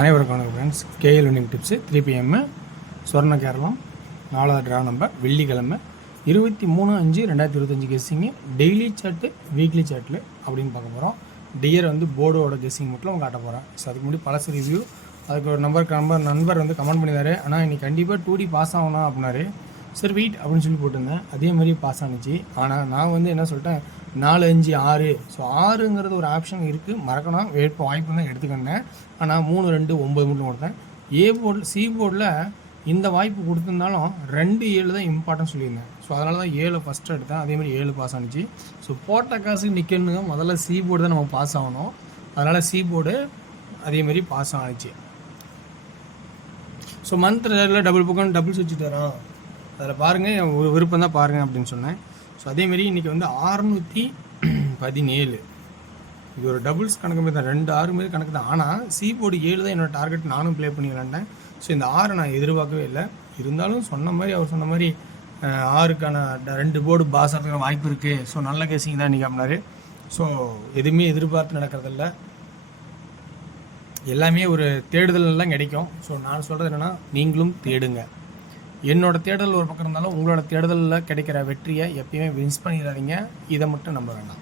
அனைவருக்கும் வணக்கம் friends. KL winning tips 3 PM Swarna Keralam 4வது ட்ரா நம்பர் வெள்ளிக்கிழமை 23/5/2025 கெஸ்ஸிங்கு டெய்லி சார்ட்டு வீக்லி சார்ட்டில் அப்படின்னு பார்க்க போகிறோம். டியர் வந்து போர்டோட கெஸ்ஸிங் மட்டும் காட்ட போகிறேன். ஸோ அதுக்கு முன்னாடி பழசு ரிவ்யூ அதுக்கு ஒரு நண்பர் வந்து கமெண்ட் பண்ணியிருந்தாரு. ஆனால் இன்னைக்கு கண்டிப்பாக 2D பாஸ் ஆகணும் அப்படின்னாரு. சரி வெயிட் அப்படின்னு சொல்லி போட்டிருந்தேன். அதே மாதிரி பாஸ் ஆனிச்சு. ஆனால் நான் வந்து என்ன சொல்லிட்டேன், 4 5 6. ஸோ 6ங்கிறது ஒரு ஆப்ஷன் இருக்குது, மறக்கணும் இப்போ வாய்ப்பு தான் எடுத்துக்கிட்டேன். ஆனால் 3 2 9 மட்டும் கொடுத்தேன். சி போர்டில் இந்த வாய்ப்பு கொடுத்துருந்தாலும் 2 7 தான் இம்பார்ட்டன்ட் சொல்லியிருந்தேன். ஸோ அதனால தான் 7 ஃபஸ்ட்டு எடுத்தேன். அதேமாதிரி 7 பாஸ் ஆனிச்சு. ஸோ போட்ட காசு நிற்கணுங்க, முதல்ல சி போர்டு தான் நம்ம பாஸ் ஆகணும். அதனால் சி போர்டு அதேமாரி பாஸ் ஆனிச்சு. ஸோ மந்த்ல டபுள் புக்கம் டபுள்ஸ் வச்சுட்டு வரோம். அதில் பாருங்கள், ஒரு விருப்பம் தான் பாருங்கள் அப்படின்னு சொன்னேன். ஸோ அதேமாரி இன்றைக்கி வந்து 617. இது ஒரு டபுள்ஸ் கணக்கு மாதிரி தான், 2 6 மாரி கணக்கு தான். ஆனால் சி போர்டு 7 தான் என்னோடய டார்கெட். நானும் ப்ளே பண்ணி விளாண்டேன். ஸோ இந்த 6 நான் எதிர்பார்க்கவே இல்லை. இருந்தாலும் அவர் சொன்ன மாதிரி 6க்கான 2 போர்டு பாஸ் ஆகிறதுக்கான வாய்ப்பு இருக்குது. ஸோ நல்ல கேசிங் தான் இன்றைக்கி அப்படின்னாரு. ஸோ எதுவுமே எதிர்பார்த்து நடக்கிறதில்ல, எல்லாமே ஒரு தேடுதல்லாம் கிடைக்கும். ஸோ நான் சொல்கிறது என்னென்னா, நீங்களும் தேடுங்க. என்னோடய தேடல் ஒரு பக்கம் இருந்தாலும் உங்களோட தேடுதலில் கிடைக்கிற வெற்றியை எப்பயுமே வின்ஸ் பண்ணிடாதீங்க. இதை மட்டும் நம்ப வேண்டாம்.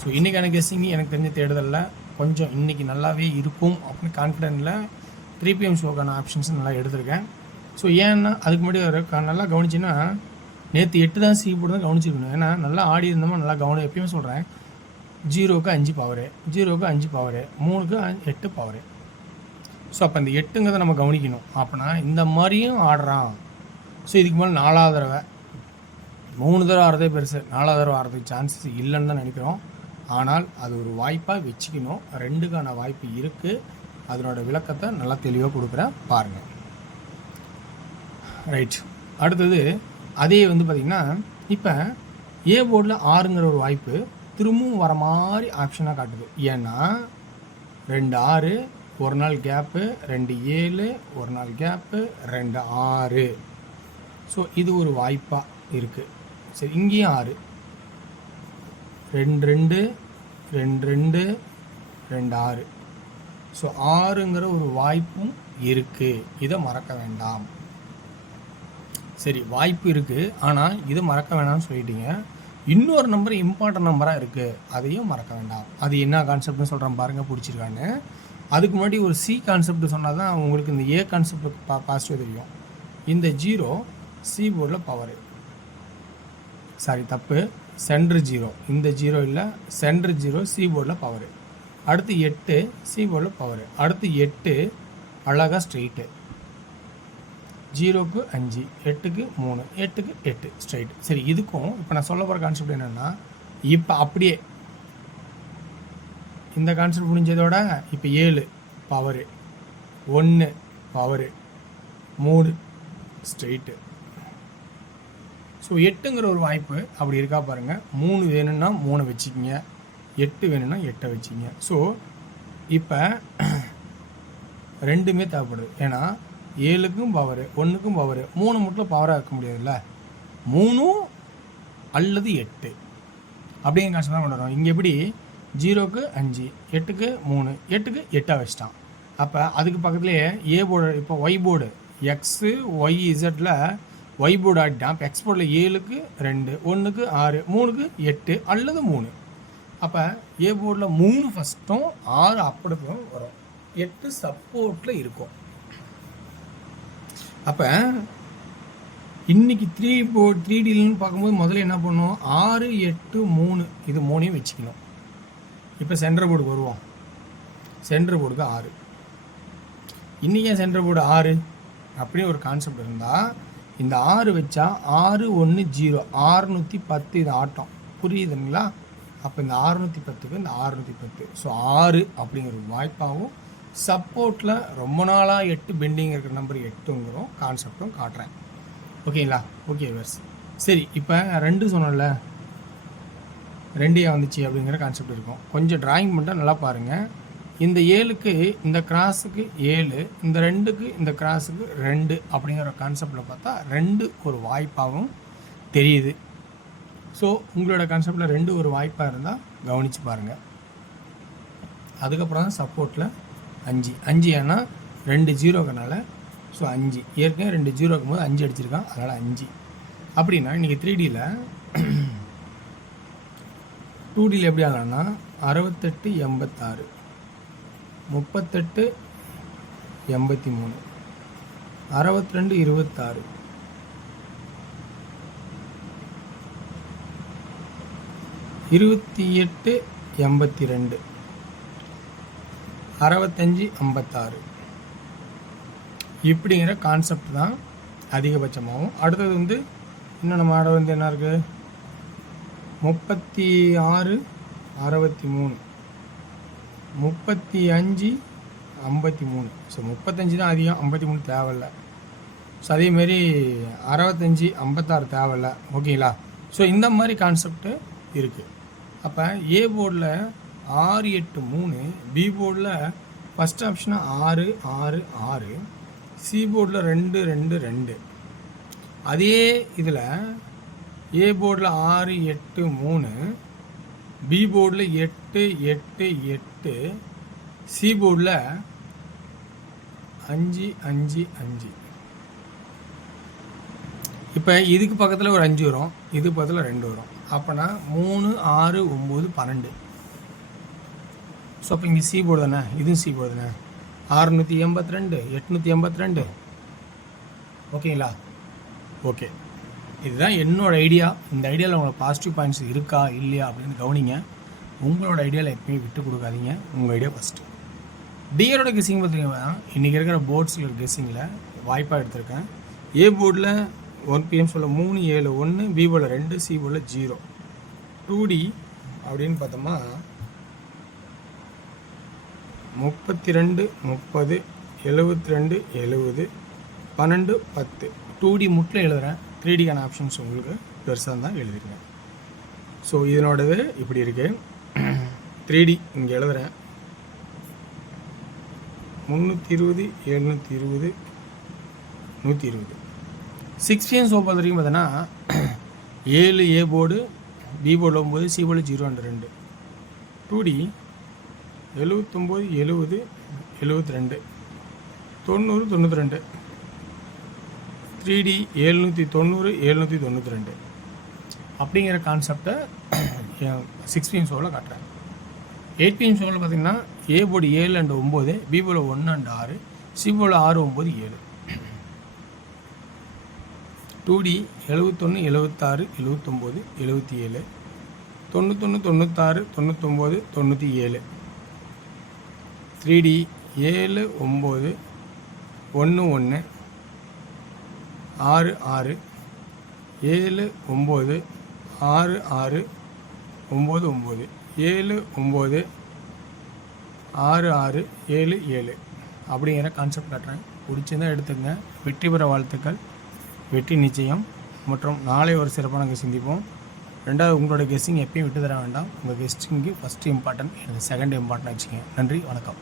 ஸோ இன்றைக்கான கெஸ்ஸிங் எனக்கு தெரிஞ்ச தேடுதலில் கொஞ்சம் இன்றைக்கி நல்லாவே இருக்கும் அப்படின்னு கான்ஃபிடென்ட்டில் 3 PM ஷோக்கான ஆப்ஷன்ஸ் நல்லா எடுத்திருக்கேன். ஸோ ஏன்னா அதுக்கு முன்னாடி நல்லா கவனிச்சின்னா, நேற்று 8 தான் சி போட்டு தான் கவனிச்சிருக்கணும். ஏன்னா நல்லா ஆடி இருந்தோமா, நல்லா எப்பயுமே சொல்கிறேன், 0க்கு 5 பவரு, 0க்கு 5 பவரு, 3க்கு 8 பவரு. ஸோ அப்போ இந்த 8ங்கிறத நம்ம கவனிக்கணும். அப்போனா இந்த மாதிரியும் ஆடுறான். ஸோ இதுக்கு மேலே 4வது தடவை 3 தடவை ஆடுறதே பெருசு, 4வது தடவை ஆடுறதுக்கு சான்சஸ் இல்லைன்னு தான் நினைக்கிறோம். ஆனால் அது ஒரு வாய்ப்பாக வச்சுக்கணும். 2க்கான வாய்ப்பு இருக்குது. அதனோட விளக்கத்தை நல்லா தெளிவாக கொடுக்குறேன், பாருங்கள். ரைட், அடுத்தது அதே வந்து பார்த்திங்கன்னா, இப்போ ஏ போர்டில் 6ங்கிற ஒரு வாய்ப்பு திரும்பவும் வர மாதிரி ஆப்ஷனாக காட்டுது. ஏன்னா 2 6, ஒரு நாள் கேப்பு, 2 7, ஒரு நாள் கேப்பு, 2 6. ஸோ இது ஒரு வாய்ப்பாக இருக்குது. சரி, இங்கேயும் 6, 2 2, 2 2, 2 6. ஸோ 6ங்கிற ஒரு வாய்ப்பும் இருக்குது. இதை மறக்க வேண்டாம். சரி, வாய்ப்பு இருக்குது, ஆனால் இதை மறக்க வேண்டாம்னு சொல்லிட்டீங்க. இன்னொரு நம்பர் இம்பார்ட்டன்ட் நம்பராக இருக்குது, அதையும் மறக்க வேண்டாம். அது என்ன கான்செப்ட்னு சொல்கிறேன் பாருங்கள், பிடிச்சிருக்கான்னு. அதுக்கு முன்னாடி ஒரு சி கான்செப்ட் சொன்னால் தான் உங்களுக்கு இந்த ஏ கான்செப்ட் பாசிட்டிவ் தெரியும். இந்த 0 சி போர்டில் பவரு, சாரி தப்பு, சென்ட்ரு 0. இந்த 0 இல்லை, சென்ட்ரு 0 சி போர்டில் பவரு. அடுத்து 8 சி போர்டில் பவரு. அடுத்து 8 அழகாக ஸ்ட்ரெயிட்டு, 0க்கு 5, 8க்கு 3, 8க்கு 8 ஸ்ட்ரைட். சரி, இதுக்கும் இப்போ நான் சொல்ல போகிற கான்செப்ட் என்னென்னா, இப்போ அப்படியே இந்த கான்செப்ட் முடிஞ்சதோட இப்போ 7 பவரு, 1 பவரு, 3 ஸ்ட்ரெயிட்டு. ஸோ 8ங்கிற ஒரு வாய்ப்பு அப்படி இருக்கா பாருங்கள். 3 வேணும்னா 3 வச்சுக்கிங்க, 8 வேணும்னா 8 வச்சுக்கிங்க. ஸோ இப்போ 2மே தேவைப்படுது. ஏன்னா 7க்கும் பவரு, 1க்கும் பவரு, 3 மட்டும் பவராக இருக்க முடியாதுல்ல. 3 அல்லது 8 அப்படிங்கிற கான்செப்ட் தான் கொண்டு வரோம். இங்கே எப்படி 0க்கு 5, 8க்கு 3, 8க்கு 8 வச்சிட்டான். அப்போ அதுக்கு பக்கத்துலேயே ஏ போர்டு, இப்போ ஒய் போர்டு எக்ஸு ஒய் இசட்டில் ஒய் போர்டு ஆகிட்டான். இப்போ எக்ஸ் போர்டில் 7க்கு 2, 1க்கு 6, 3க்கு 8 அல்லது 3. அப்போ ஏ போர்டில் 3 ஃபஸ்ட்டும் 6 அப்படி வரும், 8 சப்போர்ட்டில் இருக்கும். அப்போ இன்றைக்கி 3Dலன்னு பார்க்கும்போது முதல்ல என்ன பண்ணணும், 6 8 3 இது 3ஐயும் வச்சுக்கணும். இப்போ சென்டர் போர்டுக்கு வருவோம். சென்டர் போர்டுக்கு 6. இன்றைக்கி ஏன் சென்டர் போர்டு 6 அப்படின்னு ஒரு கான்செப்ட் இருந்தால், இந்த 6 வச்சா 6 1 0, 610 இது ஆட்டம், புரியுதுங்களா? அப்போ இந்த 610க்கு இந்த 610. ஸோ 6 அப்படிங்கிற வாய்ப்பாகவும் சப்போர்ட்டில் ரொம்ப நாளாக 8 பெண்டிங் இருக்கிற நம்பர் 8ங்கிறோம் கான்செப்டும் காட்டுறேன். ஓகேங்களா? ஓகே வேர்ஸ். சரி, இப்போ 2 சொன்னல, 2 வந்துச்சு அப்படிங்கிற கான்செப்ட் இருக்கும். கொஞ்சம் டிராயிங் பண்ணிட்டால் நல்லா பாருங்கள். இந்த 7க்கு இந்த கிராஸுக்கு 7, இந்த 2க்கு இந்த கிராஸுக்கு 2 அப்படிங்கிற கான்செப்டில் பார்த்தா 2 ஒரு வாய்ப்பாகவும் தெரியுது. ஸோ உங்களோட கான்செப்டில் 2 ஒரு வாய்ப்பாக இருந்தால் கவனித்து பாருங்கள். அதுக்கப்புறம் தான் சப்போர்ட்டில் 5 5 ஏன்னா 2 ஜீரோக்கனால ஸோ 5 ஏற்கனவே 2 ஜீரோ இருக்கும்போது 5 அடிச்சிருக்கான், அதனால் 5. அப்படின்னா இன்றைக்கி 3Dயில் 2Dயில் எப்படி ஆகலாம்னா 68 86 38 83 62 26 28 82 65 56 இப்படிங்கிற கான்செப்ட் தான் அதிகபட்சமாகும். அடுத்தது வந்து இன்னும் நம்ம ஆட வந்து என்ன இருக்குது 36 63 35 53. ஸோ 35 தான் அதிகம், 53 தேவையில்லை. ஸோ அதேமாரி 65 56 தேவையில்லை. ஓகேங்களா? ஸோ இந்த மாதிரி கான்செப்ட்டு இருக்குது. அப்போ ஏ போர்டில் 6 8 3, பி போர்டில் ஃபஸ்ட் ஆப்ஷனை 6 6 6, சி போர்டில் 2 2 2. அதே இதில் ஏ போர்டில் 6 8 3, பி போர்டில் 8 8 8, சி போர்டில் 5 5 5. இப்போ இதுக்கு பக்கத்தில் ஒரு 5 வரும், இதுக்கு பக்கத்தில் 2 வரும். அப்போனா 3 6 9 12. ஸோ அப்போ இங்கே சி போர்டு தானே, இதுவும் சி போர்டு தானே, 682 882. ஓகேங்களா? ஓகே, இதுதான் என்னோட ஐடியா. இந்த ஐடியாவில் உங்களுக்கு பாசிட்டிவ் பாயிண்ட்ஸ் இருக்கா இல்லையா அப்படின்னு கவனிங்க. உங்களோட ஐடியாவில் எப்பயும் விட்டு கொடுக்காதீங்க. உங்கள் ஐடியா ஃபஸ்ட்டு. டிஆரோட கெஸ்ஸிங் பார்த்தீங்கன்னா இன்றைக்கி இருக்கிற போர்ட்ஸில் கெஸ்ஸிங்கில் வாய்ப்பாக எடுத்திருக்கேன். ஏ போர்டில் 1 PM சொல்ல 3 7 1, பி போர்டில் 2, சி போர்டில் 0. 2D அப்படின்னு பார்த்தோம்னா 32 30 72 70 12 10. 2D முட்டில் எழுதுகிறேன். 3Dக்கான ஆப்ஷன்ஸ் உங்களுக்கு பெருசாக தான் எழுதிருக்கேன். ஸோ இதனோடது இப்படி இருக்குது. 3D இங்கே எழுதுகிறேன். 320 720 120. 6 PM ஸோ பொறுத்த வரைக்கும் பார்த்தோன்னா 7 ஏ போர்டு, பி போர்டில் 9, சி போர்டில் 0 and 2. 2D 79 70 72 90 92. 3D 790 792 அப்படிங்கிற கான்செப்டை 6 PM ஷோவில் காட்டுறேன். 8 PM ஷோவில் பார்த்தீங்கன்னா ஏ போர்டு 7 and 9, பி போர்டில் 1 and 6, சி போர்டில் 6 9 7. 2D 71 76 79 77 91 96 99 97. 3D 7 9 1 1 6 6 7 9 6 6 9 9 7 9 6 6 7 7 அப்படிங்கிற கான்செப்ட் காட்டுறேன். பிடிச்சிருந்தால் எடுத்துக்கங்க. வெற்றி பெற வாழ்த்துக்கள். வெற்றி நிச்சயம். மற்றும் நாளை ஒரு சிறப்பான சிந்திப்போம். ரெண்டாவது, உங்களோட கெஸ்ஸிங் எப்பயும் விட்டு தர வேண்டாம். உங்கள் கெஸ்டிங்கு ஃபஸ்ட்டு இம்பார்ட்டன்ட், எனக்கு செகண்ட் இம்பார்ட்டன்ட் வச்சுக்கோங்க. நன்றி, வணக்கம்.